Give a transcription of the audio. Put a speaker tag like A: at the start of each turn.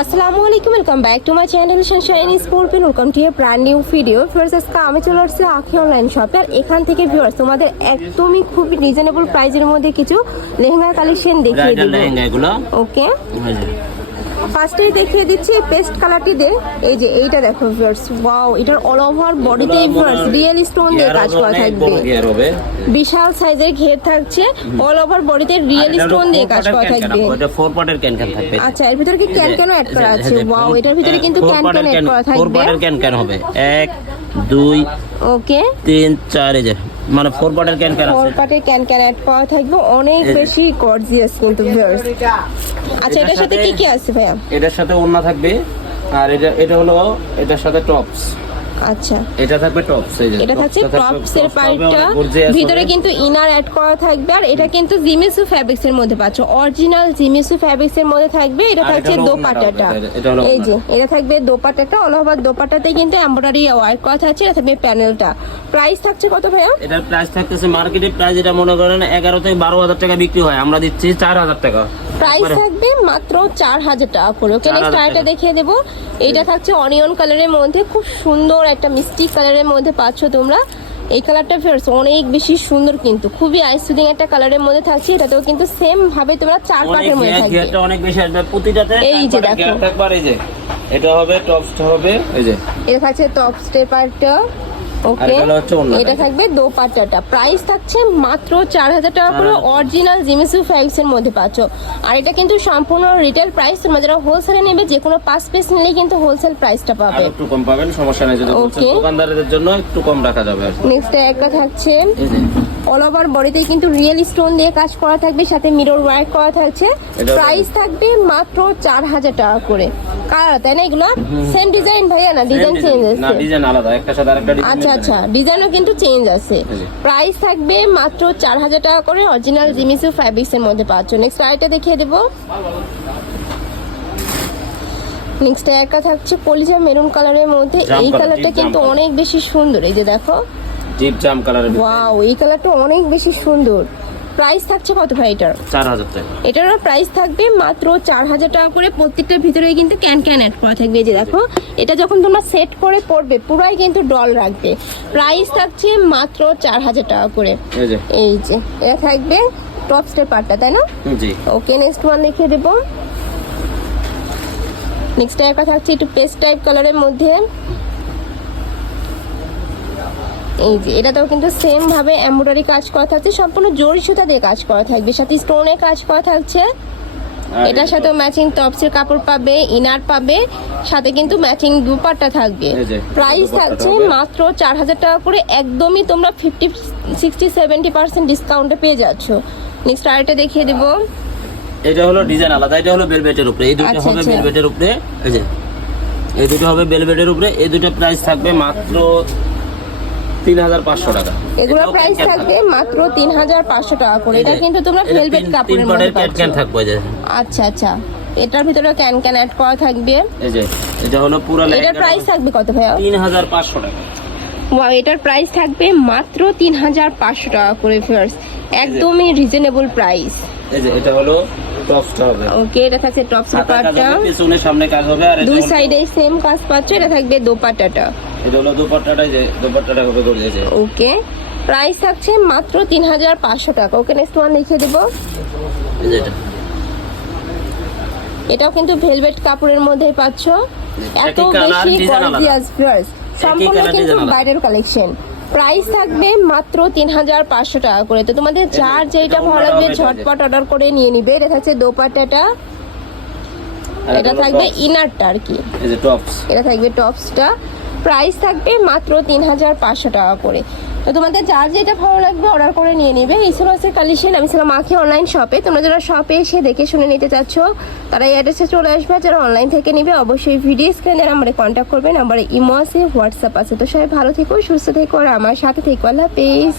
A: আসসালামু আলাইকুম welcome back to my channel sunshine scorpion welcome to your brand new video Firoz আজকে আমি চলে আসছি আখি অনলাইন শপে আর এখান থেকে ভিউয়ার্স তোমাদের একদমই খুব রিজনেবল প্রাইজের মধ্যে কিছু লেহেঙ্গা কালেকশন দেখিয়ে দিব। ওকে। ফার্স্টেই দেখিয়ে দিচ্ছি পেস্ট কালারটি দে। এই যে এইটা দেখো ভিউয়ার্স ওয়াও এটার অল ওভার বডিতে ভিউয়ার্স রিয়েল স্টোন দিয়ে কাজ করা থাকবে। বিশাল সাইজের ঘের থাকছে অল ওভার বডিতে রিয়েল
B: এটা
A: স্টোন দিয়ে কাজ করা থাকবে।
B: ওটা ফোর পার্টের ক্যান ক্যান থাকবে।
A: আচ্ছা এর ভিতরে কি ক্যান ক্যান অ্যাড করা আছে? ওয়াও এটার ভিতরে কিন্তু ক্যান ক্যান অ্যাড করা থাকবে।
B: ফোর পার্টের ক্যান ক্যান হবে। এক দুই
A: ওকে
B: তিন চার এই যে। মানে ফোর পার্টের ক্যান ক্যান
A: ফোর পার্টের ক্যান ক্যান অ্যাড করা থাকবে। অনেক। বেশি গর্জিয়াস কিন্তু ভিউয়ার্স আচ্ছা এটার
B: এটার
A: সাথে কি কি আছে ভাইয়া?
B: এটার সাথে ওন্না থাকবে। আর এটা এটা হলো এটার সাথে টপস
A: আচ্ছা।
B: এটা থাকবে টপস এই
A: এটা থাকছে টপস এর পার্টটা ভিতরে কিন্তু ইনার অ্যাড করা থাকবে আর এটা কিন্তু জিমিসু ফ্যাব্রিক্স এর মধ্যে পাচ্ছ। অরিজিনাল জিমিসু ফ্যাব্রিক্স এর মধ্যে থাকবে। এটা থাকছে দোপাট্টাটা। এই যে এটা থাকবে দোপাট্টাটা। অল ওভার দোপাট্টাতে কিন্তু এমব্রয়ডারি ওয়ার্ক করা থাকছে। এটা থাকবে প্যানেলটা প্রাইস থাকছে কত ভাইয়া?
B: এটার প্রাইস থাকতেছে মার্কেটের প্রাইস এটা মনে করেন এগারো থেকে বারো হাজার টাকা বিক্রি হয়। আমরা দিচ্ছি চার হাজার টাকা।
A: প্রাইস থাকবে মাত্র চার হাজার টাকা করে ওকে
B: 4,000
A: নেক্সট আরেকটা দেখিয়ে দেবো। এইটা থাকছে অনিয়ন কালারের মধ্যে। খুব সুন্দর একটা মিষ্টি কালারের মধ্যে পাচ্ছ তোমরা। এই কালারটা ফেরছ অনেক বেশি সুন্দর কিন্তু। খুবই আইসুদিং একটা কালারের মধ্যে থাকছে। এটাতেও কিন্তু সেম ভাবে তোমরা চার পার্টের মধ্যে থাকবে।
B: ঘেরটা অনেক বেশি আসবে। প্রতিটাতে
A: এই যে দেখো।
B: আর এই যে এটা হবে টপসটা হবে এই যে।
A: এটা থাকছে টপ স্টেপারটা ওকে
B: এটা
A: থাকবে দোপাট্টাটা। প্রাইস থাকছে মাত্র চার হাজার টাকা করে অরিজিনাল জিমিসু ফ্যাক্স এর মধ্যে পাচ্ছ। আর এটা কিন্তু সম্পূর্ণ রিটেল প্রাইস তোমরা যারা হোলসেলে নেবে যে কোনো পাঁচ পিস নিলে কিন্তু হোলসেল প্রাইসটা পাবে।
B: একটু কম পাবেন সমস্যা নেই যদি. দোকানদারদের জন্য একটু কম রাখা যাবে
A: নেক্সট একটা থাকছে। অল ওভার বডিতে কিন্তু রিয়েল স্টোন দিয়ে কাজ করা থাকবে সাথে মিরর ওয়ার্ক করা থাকছে। প্রাইস থাকবে মাত্র চার হাজার টাকা করে। কালার তাই না এগুলো? সেম ডিজাইন ভাইয়া না ডিজাইন চেঞ্জ।
B: না
A: আছে?
B: ডিজাইন আলাদা একটা সাথে আরেকটা ডিজাইন
A: আচ্ছা আচ্ছা ডিজাইনও কিন্তু চেঞ্জ আছে। প্রাইস থাকবে মাত্র চার হাজার টাকা করে অরিজিনাল জিমিসু ফ্যাব্রিক্স এর মধ্যে পাচ্ছ। নেক্সট আরেকটা দেখিয়ে দেবো। নেক্সট একটা থাকছে কলিজা মেরুন কালারের মধ্যে। এই কালারটা কিন্তু অনেক বেশি সুন্দর এই যে দেখো।
B: ডিপ জাম কালারের
A: ওয়াও এই কালারটা অনেক বেশি সুন্দর। প্রাইস থাকছে কত ভাই এটার?
B: চার হাজার টাকা।
A: এটারও প্রাইস থাকবে মাত্র চার হাজার টাকা করে প্রত্যেকটার ভিতরে কিন্তু ক্যান ক্যান অ্যাড করা থাকবে যে দেখো। এটা যখন তোমরা সেট করে পড়বে পুরাই কিন্তু ডল রাখবে। প্রাইস থাকছে মাত্র চার হাজার টাকা করে।
B: এই যে।
A: এটা থাকবে টপ স্টেপ পার্টটা তাই না?
B: জি।
A: ওকে নেক্সট ওয়ান দেখিয়ে দেবো। নেক্সট একটা থাকছে একটু পেস্ট টাইপ কালারের মধ্যে। এই যে এটাতেও কিন্তু সেম ভাবে এমব্রয়ডারি কাজ করা থাকছে সম্পূর্ণ জরি সুতা দিয়ে কাজ করা থাকবে সাথে স্টোনে কাজ করা থাকছে। এটার সাথে ম্যাচিং টপসের কাপড় পাবে ইনার পাবে সাথে কিন্তু ম্যাচিং দুপাট্টা থাকবে। প্রাইস থাকছে মাত্র চার হাজার টাকা করে একদমই তোমরা ফিফটি সিক্সটি সেভেন্টি পার্সেন্ট ডিসকাউন্টে পেয়ে যাচ্ছ। নেক্সট আরেকটা দেখিয়ে দেবো।
B: এটা হলো ডিজাইন আলাদা এটা হলো বেলভেটের উপরে এই দুটো
A: আচ্ছা,
B: হবে
A: আচ্ছা।
B: বেলভেটের উপরে এই যে এই দুটো হবে বেলভেটের উপরে এই দুটো প্রাইস থাকবে মাত্র তিন হাজার পাঁচশো টাকা।
A: এগুলোর প্রাইস থাকবে মাত্র তিন হাজার পাঁচশো টাকা করে। এটা কিন্তু তোমরা ভেলভেট কাপড়ের মধ্যে পাচ্ছ।
B: ক্যান থাকবে যে।
A: আচ্ছা আচ্ছা। এটার ভিতরে ক্যান ক্যান অ্যাড করা থাকবে।
B: এই যে এটা হলো পুরো
A: এটার প্রাইস থাকবে কত ভাইয়া?
B: তিন হাজার পাঁচশো টাকা।
A: ওয়াও এটার প্রাইস থাকবে মাত্র তিন হাজার পাঁচশো টাকা করে ফিয়ার্স একদমই রিজনেবল প্রাইস
B: এই যে এটা হলো টপসটা হবে।
A: ওকে এটা থাকছে টপ
B: হাতার কাজ
A: স্লিপারটা
B: হবে পিছনে সামনে কাজ হবে আর
A: দুই সাইডে সেম কাজ পাচ্ছ এটা থাকবে দোপাট্টাটা।
B: এটা হলো দুপাট্টাটা যে দুপাট্টাটা হবে করে
A: ওকে। প্রাইস থাকছে মাত্র তিন হাজার পাঁচশো টাকা। ওকে নেক্সট ওয়ান লিখে দেবো। এটাও কিন্তু ভেলভেট কাপড়ের মধ্যেই পাচ্ছ। এত বেশি। গর্জিয়াস ফ্লার্স সম্পূর্ণ কিন্তু বাইরের কালেকশন প্রাইস থাকবে মাত্র তিন হাজার পাঁচশো টাকা করে। তো তোমাদের যার যেটা ভালো লাগবে ঝটপট অর্ডার করে নিয়ে নিবে। এটা থাকছে দোপাট্টাটা। এটা থাকবে ইনারটা আর কি। এটা থাকবে টপসটা প্রাইস থাকবে মাত্র তিন হাজার পাঁচশো টাকা করে। তো তোমাদের যার যেটা ভালো লাগবে অর্ডার করে নিয়ে নেবে। ছিল হচ্ছে কালেকশন আমি ছিলাম মাখি অনলাইন শপে তোমরা যারা শপে এসে দেখে শুনে নিতে চাচ্ছ, তারা এই অ্যাড্রেসে চলে আসবে। যারা অনলাইন থেকে নেবে, অবশ্যই ভিডিও স্ক্রিনে নাম্বারে কন্ট্যাক্ট করবে। নাম্বারে ইমো আছে হোয়াটসঅ্যাপ আছে। তো সবাই ভালো থেকো, সুস্থ থেকো, আর আমার সাথে থেকো। আল্লাহ পেজ